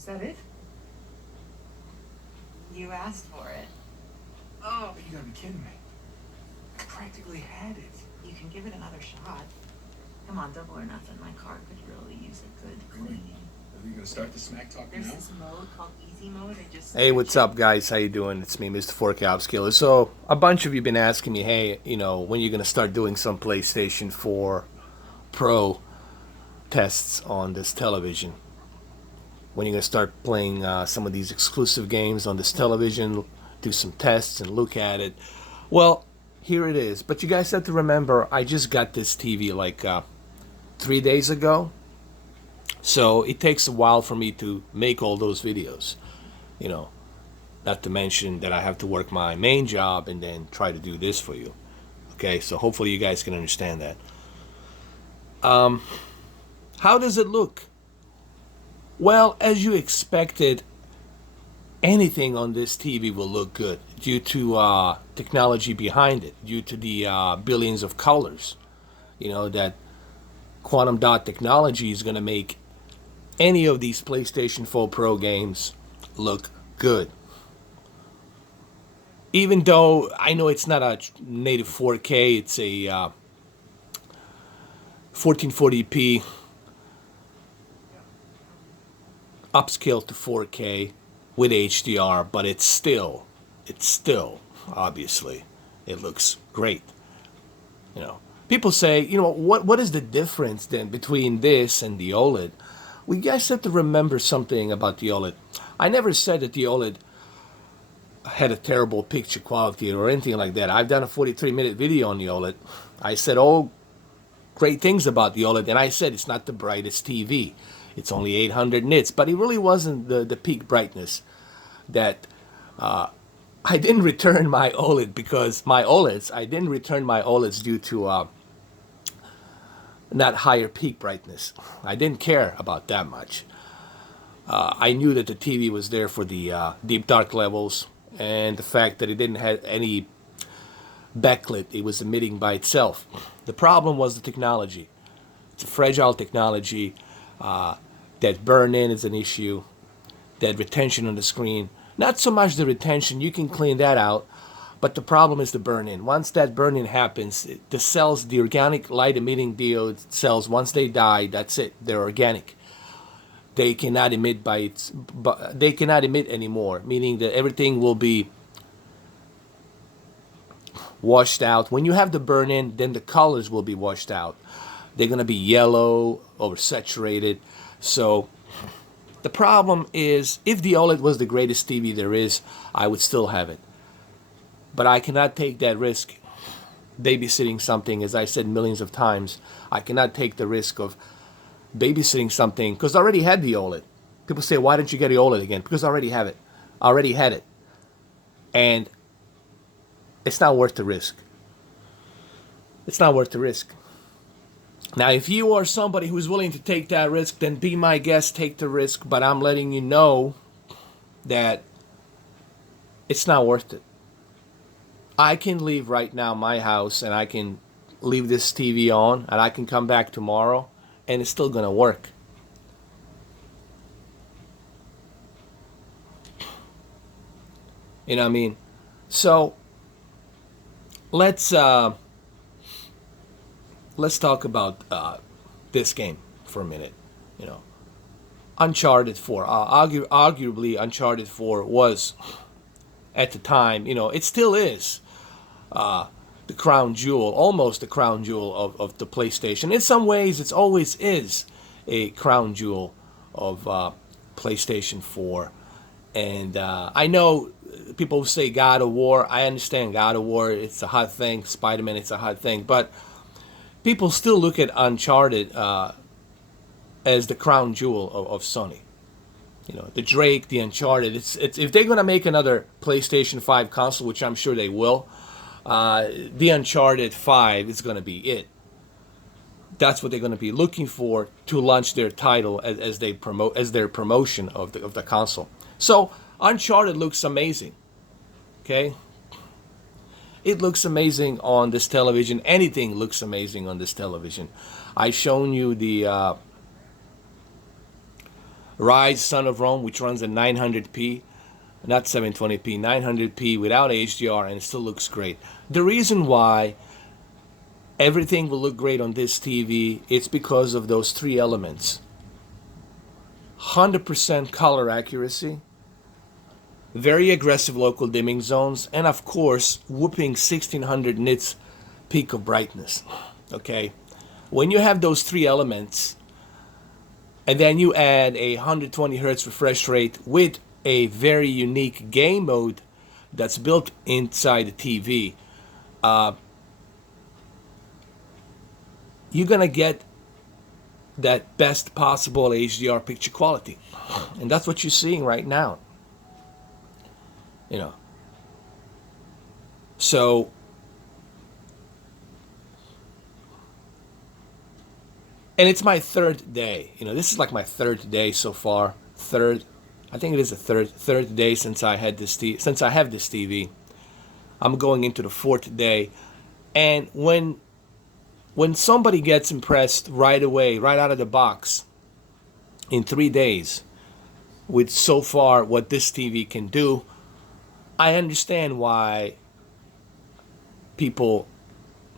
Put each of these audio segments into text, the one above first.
Is that it? You asked for it. Oh, You gotta be kidding me. I practically had it. you can give it another shot. Come on, double or nothing. My car could really use a good cleaning. Are you gonna start the smack talk There's now? this mode called easy mode. I just Hey, what's up, guys? How you doing? It's me, Mr. 4K Upscaler. So, a bunch of you been asking me, hey, when you're gonna start doing some PlayStation 4 Pro tests on this television? When you're gonna start playing some of these exclusive games on this television, do some tests and look at it? Well, here it is. But you guys have to remember, I just got this TV like 3 days ago. So it takes a while for me to make all those videos, not to mention that I have to work my main job and then try to do this for you. Okay, so hopefully you guys can understand that. How does it look? Well, as you expected, anything on this TV will look good due to technology behind it, due to the billions of colors. That quantum dot technology is going to make any of these PlayStation 4 Pro games look good. Even though I know it's not a native 4K, it's a 1440p upscale to 4K with HDR, but it's still, obviously, it looks great. People say, what is the difference then between this and the OLED? We guys have to remember something about the OLED. I never said that the OLED had a terrible picture quality or anything like that. I've done a 43-minute video on the OLED. I said all great things about the OLED, and I said it's not the brightest TV. It's only 800 nits, but it really wasn't the peak brightness that I didn't return my OLED because I didn't return my OLEDs due to not higher peak brightness. I didn't care about that much. I knew that the TV was there for the deep dark levels and the fact that it didn't have any backlit. It was emitting by itself. The problem was the technology. It's a fragile technology. That burn-in is an issue. That retention on the screen. Not so much the retention. You can clean that out. But the problem is the burn-in. Once that burn-in happens, the cells, the organic light-emitting diode cells, once they die, that's it. They're organic. They cannot emit they cannot emit anymore, meaning that everything will be washed out. When you have the burn-in, then the colors will be washed out. They're going to be yellow, oversaturated. So the problem is, if the OLED was the greatest TV there is, I would still have it. But I cannot take that risk babysitting something, as I said millions of times. I cannot take the risk of babysitting something because I already had the OLED. People say, why didn't you get the OLED again? Because I already have it. I already had it. And it's not worth the risk. It's not worth the risk. Now, if you are somebody who is willing to take that risk, then be my guest, take the risk. But I'm letting you know that it's not worth it. I can leave right now my house and I can leave this TV on and I can come back tomorrow and it's still going to work. You know what I mean? So let's talk about this game for a minute. Uncharted 4. Arguably, Uncharted 4 was, at the time, it still is the crown jewel, almost the crown jewel of the PlayStation. In some ways, it always is a crown jewel of PlayStation 4. And I know people say God of War. I understand God of War, it's a hot thing. Spider-Man, it's a hot thing. But people still look at Uncharted as the crown jewel of Sony. The Drake, the Uncharted. It's if they're going to make another PlayStation 5 console, which I'm sure they will, the Uncharted 5 is going to be it. That's what they're going to be looking for to launch their title as their promotion of the console. So Uncharted looks amazing. Okay? It looks amazing on this television. Anything looks amazing on this television. I've shown you the Rise Son of Rome, which runs at 900p, not 720p, 900p without HDR, and it still looks great. The reason why everything will look great on this TV, it's because of those three elements. 100% color accuracy, very aggressive local dimming zones, and of course, whooping 1600 nits peak of brightness. Okay? When you have those three elements, and then you add a 120 hertz refresh rate with a very unique game mode that's built inside the TV, you're gonna get that best possible HDR picture quality, and that's what you're seeing right now. You know, so and it's my third day. You know, this is like my third day so far. I think it is the third day since I had this since I have this TV. I'm going into the fourth day, and when somebody gets impressed right away, right out of the box, in 3 days, with so far what this TV can do, I understand why people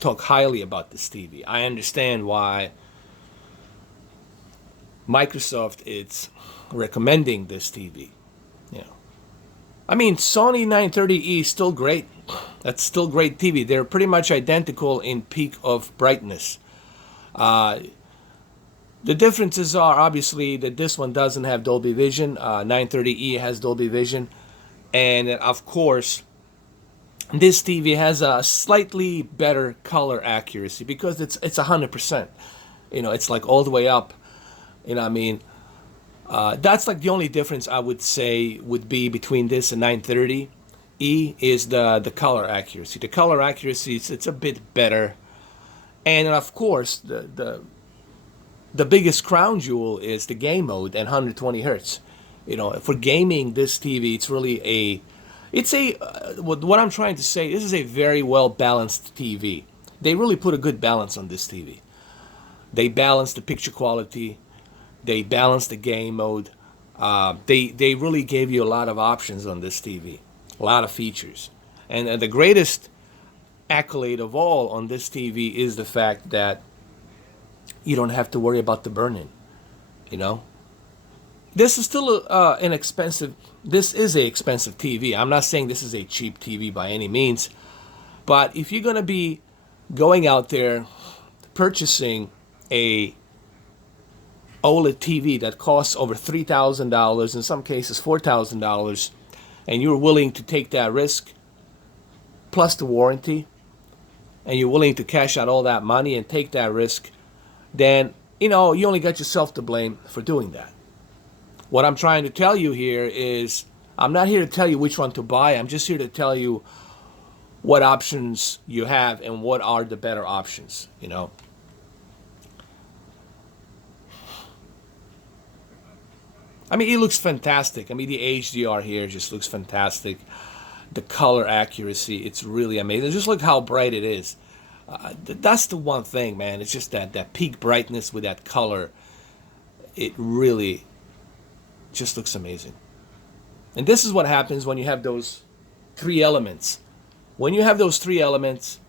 talk highly about this TV. I understand why Microsoft is recommending this TV. You know, I mean, Sony 930E is still great. That's still great TV. They're pretty much identical in peak of brightness. The differences are obviously that this one doesn't have Dolby Vision. 930E has Dolby Vision, and of course, this TV has a slightly better color accuracy because it's 100%. You know, it's like all the way up. You know what I mean? That's like the only difference I would say would be between this and 930E is the color accuracy. The color accuracy, it's a bit better. And of course, the biggest crown jewel is the game mode and 120 hertz. You know, for gaming, this TV, it's really what I'm trying to say, this is a very well balanced TV. They really put a good balance on this TV. They balance the picture quality. They balance the game mode. They really gave you a lot of options on this TV, a lot of features. And the greatest accolade of all on this TV is the fact that you don't have to worry about the burn-in. You know, this is still an expensive. This is a expensive TV. I'm not saying this is a cheap TV by any means, but if you're gonna be going out there purchasing a OLED TV that costs over $3,000, in some cases $4,000, and you're willing to take that risk, plus the warranty, and you're willing to cash out all that money and take that risk, then, you know, you only got yourself to blame for doing that. What I'm trying to tell you here is, I'm not here to tell you which one to buy. I'm just here to tell you what options you have and what are the better options, you know. I mean, it looks fantastic. I mean, the HDR here just looks fantastic. The color accuracy, it's really amazing. Just look how bright it is. That's the one thing, man. It's just that peak brightness with that color. It really just looks amazing. And this is what happens when you have those three elements. When you have those three elements,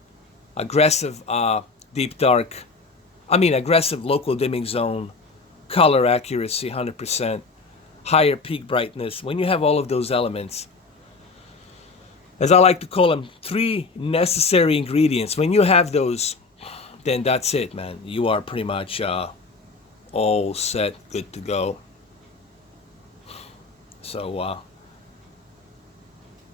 aggressive aggressive local dimming zone, color accuracy 100%, higher peak brightness. When you have all of those elements, as I like to call them, three necessary ingredients. When you have those, then that's it, man. You are pretty much all set, good to go. So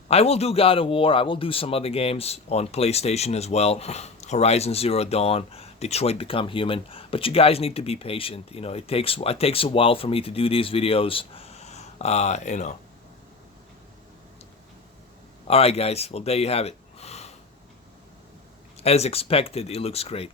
I will do God of War. I will do some other games on PlayStation as well. Horizon Zero Dawn, Detroit Become Human. But you guys need to be patient. You know, it takes a while for me to do these videos. You know. All right, guys. Well, there you have it. As expected, it looks great.